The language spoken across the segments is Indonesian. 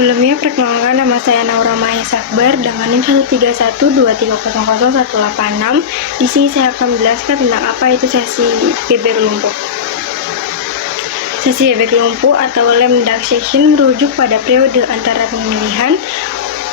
Sebelumnya, perkenalkan, nama saya Naura Mahesa Akbar dengan NIM 13123000186. Di sini saya akan menjelaskan tentang apa itu sesi bebek lumpuh. Sesi bebek lumpuh atau lame duck session merujuk pada periode antara pemilihan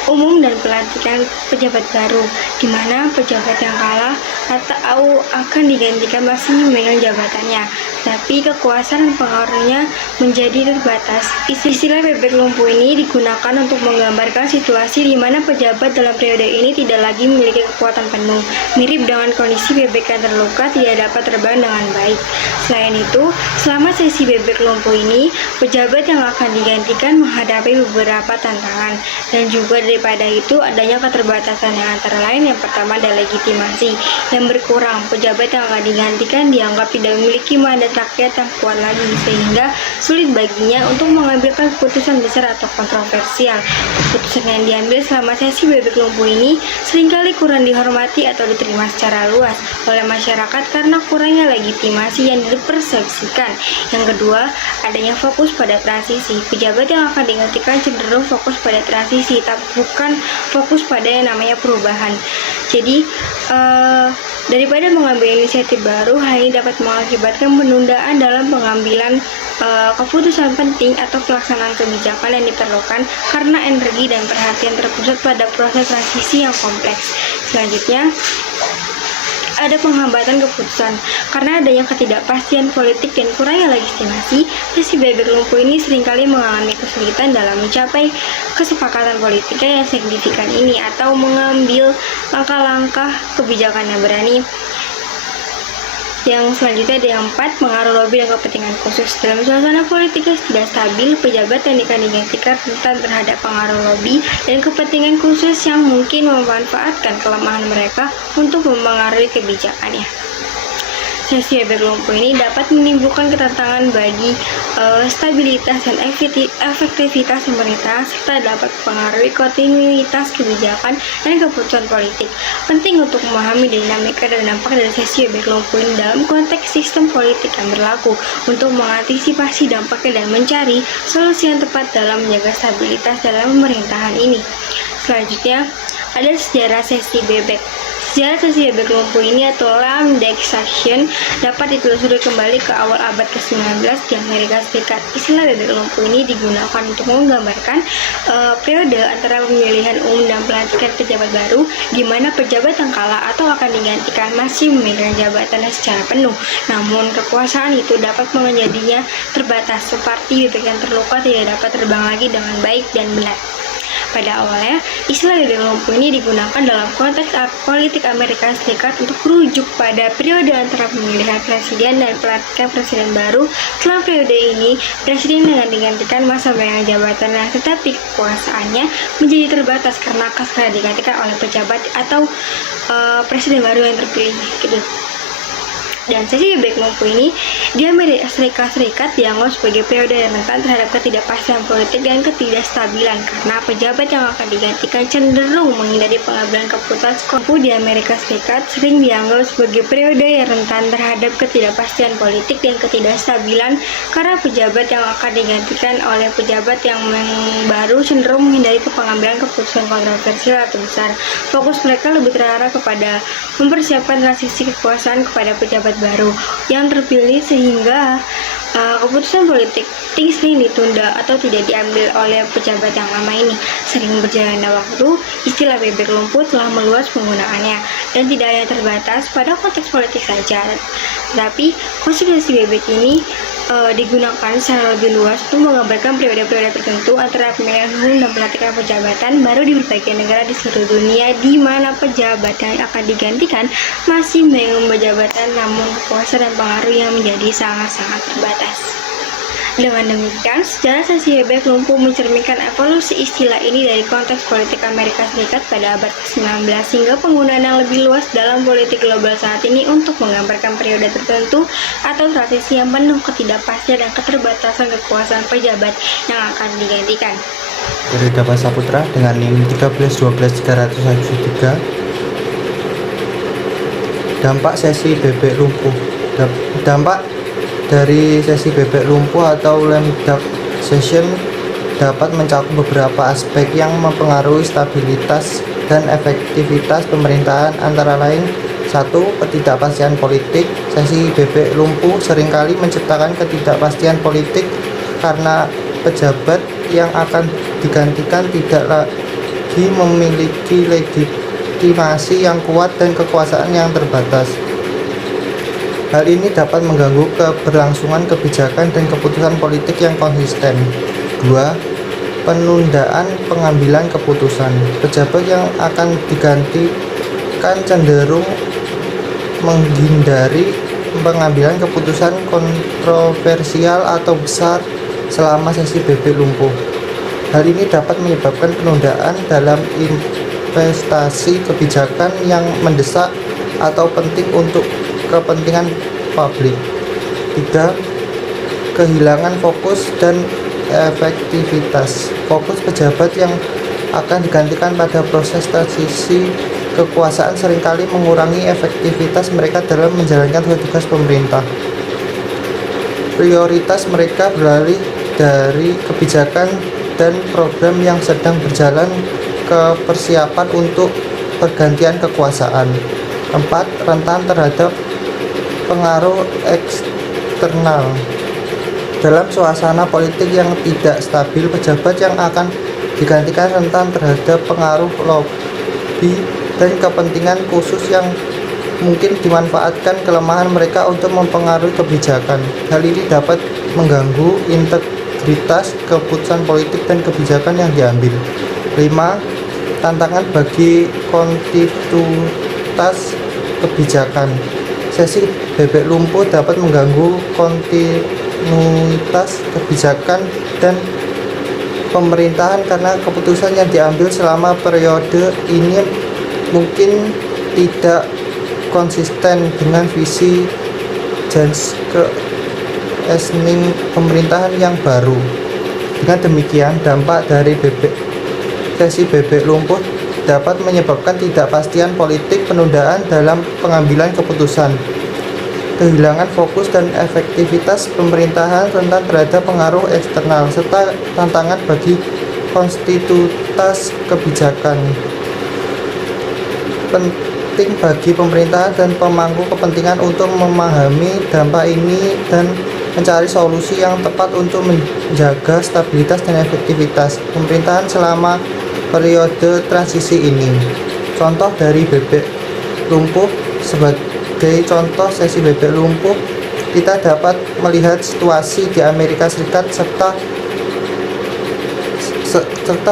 umum dan pelantikan pejabat baru, di mana pejabat yang kalah atau akan digantikan masih memegang jabatannya, tapi kekuasaan dan pengaruhnya menjadi terbatas. Istilah bebek lumpuh ini digunakan untuk menggambarkan situasi di mana pejabat dalam periode ini tidak lagi memiliki kekuatan penuh, mirip dengan kondisi bebek yang terluka tidak dapat terbang dengan baik. Selain itu, selama sesi bebek lumpuh ini, pejabat yang akan digantikan menghadapi beberapa tantangan, dan juga daripada itu adanya keterbatasan yang antara lain. Yang pertama adalah legitimasi yang berkurang. Pejabat yang akan digantikan dianggap tidak memiliki mandat rakyat yang kuat lagi, sehingga sulit baginya untuk mengambilkan keputusan besar atau kontroversial. Keputusan yang diambil selama sesi bebek lumpuh ini seringkali kurang dihormati atau diterima secara luas oleh masyarakat karena kurangnya legitimasi yang dipersepsikan. Yang kedua, adanya fokus pada transisi. Pejabat yang akan digantikan cenderung fokus pada transisi, tapi bukan fokus pada yang namanya perubahan. Jadi, daripada mengambil inisiatif baru, hal ini dapat mengakibatkan penundaan dalam pengambilan keputusan penting atau pelaksanaan kebijakan yang diperlukan karena energi dan perhatian terpusat pada proses transisi yang kompleks. Selanjutnya, ada penghambatan keputusan. Karena adanya ketidakpastian politik dan kurangnya legitimasi, sesi bebek lumpuh ini seringkali mengalami kesulitan dalam mencapai kesepakatan politiknya yang signifikan ini atau mengambil langkah-langkah kebijakan yang berani. Yang selanjutnya ada yang 4, pengaruh lobby dan kepentingan khusus. Dalam suasana politik yang tidak stabil, pejabat yang akan digantikan rentan terhadap pengaruh lobby dan kepentingan khusus yang mungkin memanfaatkan kelemahan mereka untuk mempengaruhi kebijakannya. Sesi bebek lumpuh ini dapat menimbulkan ketantangan bagi stabilitas dan efektivitas pemerintah, serta dapat mempengaruhi kontinuitas kebijakan dan keputusan politik. Penting untuk memahami dinamika dan dampak dari sesi bebek lumpuh ini dalam konteks sistem politik yang berlaku untuk mengantisipasi dampaknya dan mencari solusi yang tepat dalam menjaga stabilitas dalam pemerintahan ini. Selanjutnya, ada sejarah sesi bebek. Sejarah sesi bebek lumpuh ini atau lame duck session dapat ditelusuri kembali ke awal abad ke-19 di Amerika Serikat. Istilah bebek lumpuh ini digunakan untuk menggambarkan periode antara pemilihan umum dan pelantikan pejabat baru, di mana pejabat yang kalah atau akan digantikan masih memegang jabatannya secara penuh. Namun kekuasaan itu dapat menjadinya terbatas, seperti bebek yang terluka tidak dapat terbang lagi dengan baik dan benar. Pada awalnya, istilah bebek lumpuh ini digunakan dalam konteks politik Amerika Serikat untuk merujuk pada periode antara pemilihan presiden dan pelantikan presiden baru. Setelah periode ini, presiden digantikan masa memegang jabatannya, tetapi kekuasaannya menjadi terbatas karena akan digantikan oleh pejabat atau presiden baru yang terpilih. Gitu. Dan sesi bebek lumpuh ini di Amerika Serikat dianggap sebagai periode yang rentan terhadap ketidakpastian politik dan ketidakstabilan karena pejabat yang akan digantikan cenderung menghindari pengambilan keputusan. Di Amerika Serikat sering dianggap sebagai periode yang rentan terhadap ketidakpastian politik dan ketidakstabilan karena pejabat yang akan digantikan oleh pejabat yang baru cenderung menghindari pengambilan keputusan kontroversial atau besar. Fokus mereka lebih terarah kepada mempersiapkan transisi kekuasaan kepada pejabat baru yang terpilih, sehingga keputusan politik sering ditunda atau tidak diambil oleh pejabat yang lama ini. Sering berjalannya waktu, istilah bebek lumpuh telah meluas penggunaannya dan tidak hanya terbatas pada konteks politik saja, tetapi konsep sesi bebek ini digunakan secara lebih luas untuk menggambarkan periode-periode tertentu antara pemilihan umum dan pelantikan pejabatan baru di berbagai negara di seluruh dunia, di mana pejabat yang akan digantikan masih memegang jabatan namun kekuasaan dan pengaruh yang menjadi sangat-sangat terbatas. Dengan demikian, sejarah sesi bebek lumpuh mencerminkan evolusi istilah ini dari konteks politik Amerika Serikat pada abad ke-19 hingga penggunaan yang lebih luas dalam politik global saat ini untuk menggambarkan periode tertentu atau transisi yang penuh ketidakpastian dan keterbatasan kekuasaan pejabat yang akan digantikan. Dari Dapa Saputra dengan NIM 1312313. Dampak sesi bebek lumpuh. Dampak dari sesi bebek lumpuh atau lame duck session dapat mencakup beberapa aspek yang mempengaruhi stabilitas dan efektivitas pemerintahan, antara lain: 1. Ketidakpastian politik. Sesi bebek lumpuh seringkali menciptakan ketidakpastian politik karena pejabat yang akan digantikan tidak lagi memiliki legitimasi yang kuat dan kekuasaan yang terbatas. Hal ini dapat mengganggu keberlangsungan kebijakan dan keputusan politik yang konsisten. 2. Penundaan pengambilan keputusan. Pejabat yang akan digantikan cenderung menghindari pengambilan keputusan kontroversial atau besar selama sesi bebek lumpuh. Hal ini dapat menyebabkan penundaan dalam investasi kebijakan yang mendesak atau penting untuk kepentingan publik. 3. Kehilangan fokus dan efektivitas. Fokus pejabat yang akan digantikan pada proses transisi kekuasaan seringkali mengurangi efektivitas mereka dalam menjalankan tugas pemerintah. Prioritas mereka beralih dari kebijakan dan program yang sedang berjalan ke persiapan untuk pergantian kekuasaan. 4. Rentan terhadap pengaruh eksternal. Dalam suasana politik yang tidak stabil, pejabat yang akan digantikan rentan terhadap pengaruh lobby dan kepentingan khusus yang mungkin dimanfaatkan kelemahan mereka untuk mempengaruhi kebijakan. Hal ini dapat mengganggu integritas keputusan politik dan kebijakan yang diambil. 5. Tantangan bagi kontinuitas kebijakan. Sesi bebek lumpuh dapat mengganggu kontinuitas kebijakan dan pemerintahan karena keputusan yang diambil selama periode ini mungkin tidak konsisten dengan visi dan keesning pemerintahan yang baru. Dengan demikian, dampak dari sesi bebek lumpuh dapat menyebabkan ketidakpastian politik, penundaan dalam pengambilan keputusan, kehilangan fokus dan efektivitas pemerintahan, rentan terhadap pengaruh eksternal, serta tantangan bagi kontinuitas kebijakan. Penting bagi pemerintahan dan pemangku kepentingan untuk memahami dampak ini dan mencari solusi yang tepat untuk menjaga stabilitas dan efektivitas pemerintahan selama periode transisi ini. Contoh dari bebek lumpuh. Sebagai contoh sesi bebek lumpuh, kita dapat melihat situasi di Amerika Serikat serta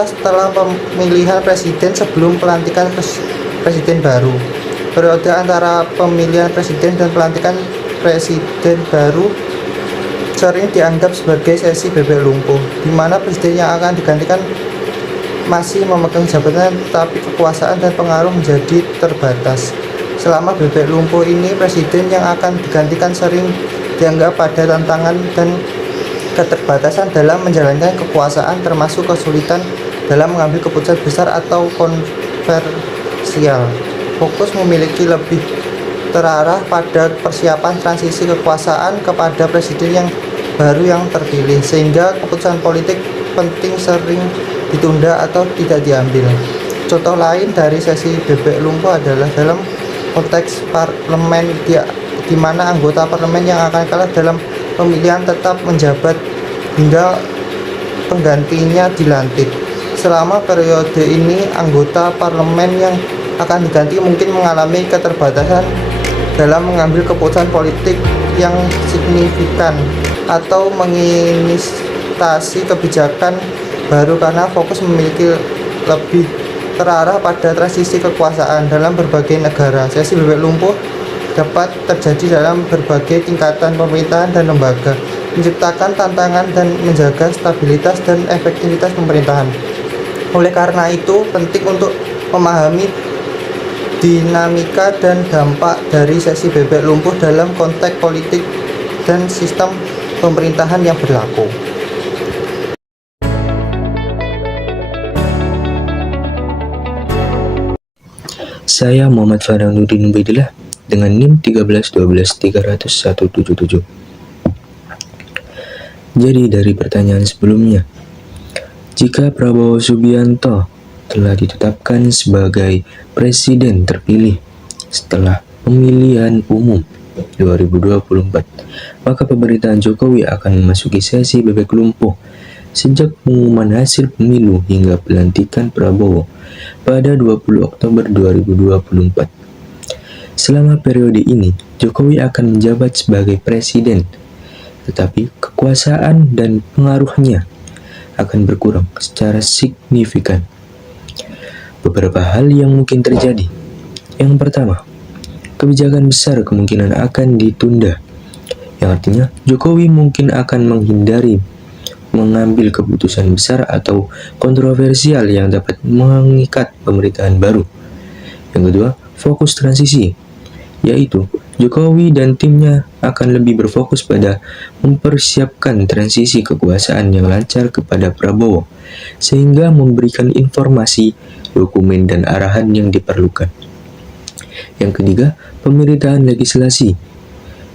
setelah pemilihan presiden sebelum pelantikan presiden baru. Periode antara pemilihan presiden dan pelantikan presiden baru sering dianggap sebagai sesi bebek lumpuh, di mana presiden yang akan digantikan masih memegang jabatan tetapi kekuasaan dan pengaruh menjadi terbatas. Selama bebek lumpuh ini, presiden yang akan digantikan sering dianggap pada tantangan dan keterbatasan dalam menjalankan kekuasaan, termasuk kesulitan dalam mengambil keputusan besar atau kontroversial. Fokus memiliki lebih terarah pada persiapan transisi kekuasaan kepada presiden yang baru yang terpilih, sehingga keputusan politik penting sering ditunda atau tidak diambil. Contoh lain dari sesi bebek lumpuh adalah dalam konteks parlemen, di mana anggota parlemen yang akan kalah dalam pemilihan tetap menjabat hingga penggantinya dilantik. Selama periode ini, anggota parlemen yang akan diganti mungkin mengalami keterbatasan dalam mengambil keputusan politik yang signifikan atau menginisiasi kebijakan baru karena fokus memiliki lebih terarah pada transisi kekuasaan dalam berbagai negara. Sesi bebek lumpuh dapat terjadi dalam berbagai tingkatan pemerintahan dan lembaga, menciptakan tantangan dan menjaga stabilitas dan efektivitas pemerintahan. Oleh karena itu, penting untuk memahami dinamika dan dampak dari sesi bebek lumpuh dalam konteks politik dan sistem pemerintahan yang berlaku. Saya Muhammad Farhanuddin Ubaidillah dengan NIM 131230177. Jadi dari pertanyaan sebelumnya, jika Prabowo Subianto telah ditetapkan sebagai presiden terpilih setelah pemilihan umum 2024, maka pemerintahan Jokowi akan memasuki sesi bebek lumpuh sejak pengumuman hasil pemilu hingga pelantikan Prabowo pada 20 Oktober 2024. Selama periode ini, Jokowi akan menjabat sebagai presiden, tetapi kekuasaan dan pengaruhnya akan berkurang secara signifikan. Beberapa hal yang mungkin terjadi. Yang pertama, kebijakan besar kemungkinan akan ditunda, yang artinya Jokowi mungkin akan menghindari mengambil keputusan besar atau kontroversial yang dapat mengikat pemerintahan baru. Yang kedua, fokus transisi, yaitu Jokowi dan timnya akan lebih berfokus pada mempersiapkan transisi kekuasaan yang lancar kepada Prabowo, sehingga memberikan informasi, dokumen, dan arahan yang diperlukan. Yang ketiga, pemerintahan legislasi,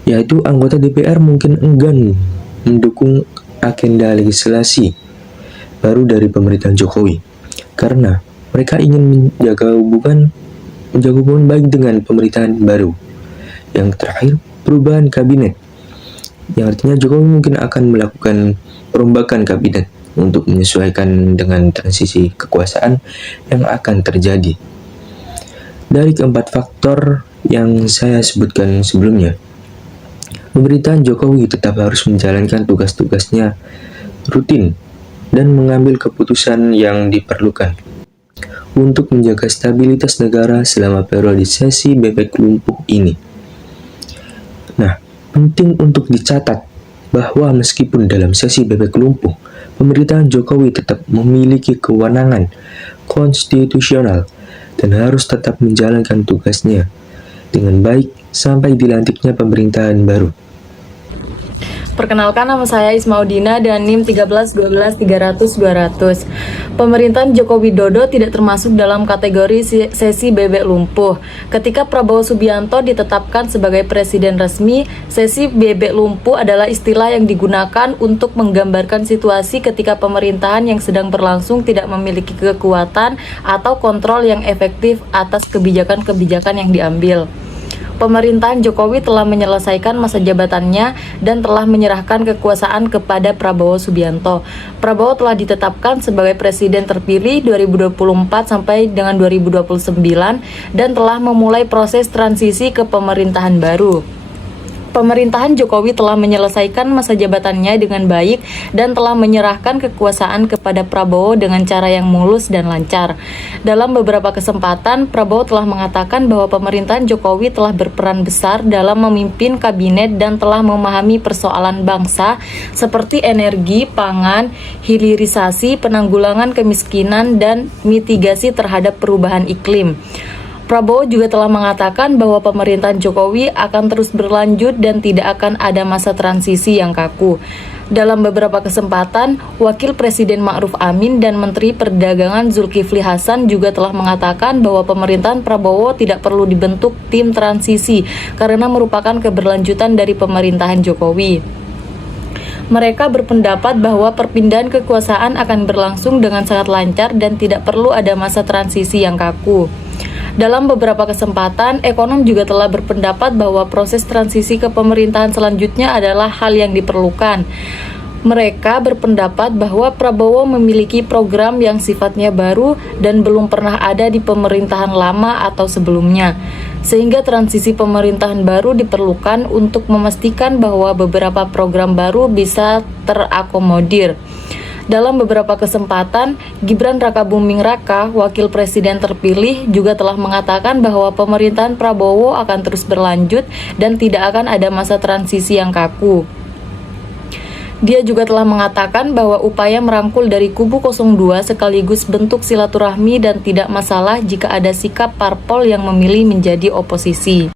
yaitu anggota DPR mungkin enggan mendukung agenda legislasi baru dari pemerintahan Jokowi karena mereka ingin menjaga hubungan baik dengan pemerintahan baru. Yang terakhir, perubahan kabinet, yang artinya Jokowi mungkin akan melakukan perombakan kabinet untuk menyesuaikan dengan transisi kekuasaan yang akan terjadi. Dari keempat faktor yang saya sebutkan sebelumnya, pemerintahan Jokowi tetap harus menjalankan tugas-tugasnya rutin dan mengambil keputusan yang diperlukan untuk menjaga stabilitas negara selama periode sesi bebek lumpuh ini. Nah, penting untuk dicatat bahwa meskipun dalam sesi bebek lumpuh, pemerintahan Jokowi tetap memiliki kewenangan konstitusional dan harus tetap menjalankan tugasnya dengan baik sampai dilantiknya pemerintahan baru. Perkenalkan, nama saya Ismaudina dan NIM 1312300. Pemerintahan Joko Widodo tidak termasuk dalam kategori sesi bebek lumpuh. Ketika Prabowo Subianto ditetapkan sebagai presiden resmi, sesi bebek lumpuh adalah istilah yang digunakan untuk menggambarkan situasi ketika pemerintahan yang sedang berlangsung tidak memiliki kekuatan atau kontrol yang efektif atas kebijakan-kebijakan yang diambil. Pemerintahan Jokowi telah menyelesaikan masa jabatannya dan telah menyerahkan kekuasaan kepada Prabowo Subianto. Prabowo telah ditetapkan sebagai presiden terpilih 2024 sampai dengan 2029 dan telah memulai proses transisi ke pemerintahan baru. Pemerintahan Jokowi telah menyelesaikan masa jabatannya dengan baik dan telah menyerahkan kekuasaan kepada Prabowo dengan cara yang mulus dan lancar. Dalam beberapa kesempatan, Prabowo telah mengatakan bahwa pemerintahan Jokowi telah berperan besar dalam memimpin kabinet dan telah memahami persoalan bangsa seperti energi, pangan, hilirisasi, penanggulangan kemiskinan, dan mitigasi terhadap perubahan iklim. Prabowo juga telah mengatakan bahwa pemerintahan Jokowi akan terus berlanjut dan tidak akan ada masa transisi yang kaku. Dalam beberapa kesempatan, Wakil Presiden Ma'ruf Amin dan Menteri Perdagangan Zulkifli Hasan juga telah mengatakan bahwa pemerintahan Prabowo tidak perlu dibentuk tim transisi karena merupakan keberlanjutan dari pemerintahan Jokowi. Mereka berpendapat bahwa perpindahan kekuasaan akan berlangsung dengan sangat lancar dan tidak perlu ada masa transisi yang kaku. Dalam beberapa kesempatan, ekonom juga telah berpendapat bahwa proses transisi ke pemerintahan selanjutnya adalah hal yang diperlukan. Mereka berpendapat bahwa Prabowo memiliki program yang sifatnya baru dan belum pernah ada di pemerintahan lama atau sebelumnya, sehingga transisi pemerintahan baru diperlukan untuk memastikan bahwa beberapa program baru bisa terakomodir. Dalam beberapa kesempatan, Gibran Rakabuming Raka, wakil presiden terpilih, juga telah mengatakan bahwa pemerintahan Prabowo akan terus berlanjut dan tidak akan ada masa transisi yang kaku. Dia juga telah mengatakan bahwa upaya merangkul dari kubu 02 sekaligus bentuk silaturahmi dan tidak masalah jika ada sikap parpol yang memilih menjadi oposisi.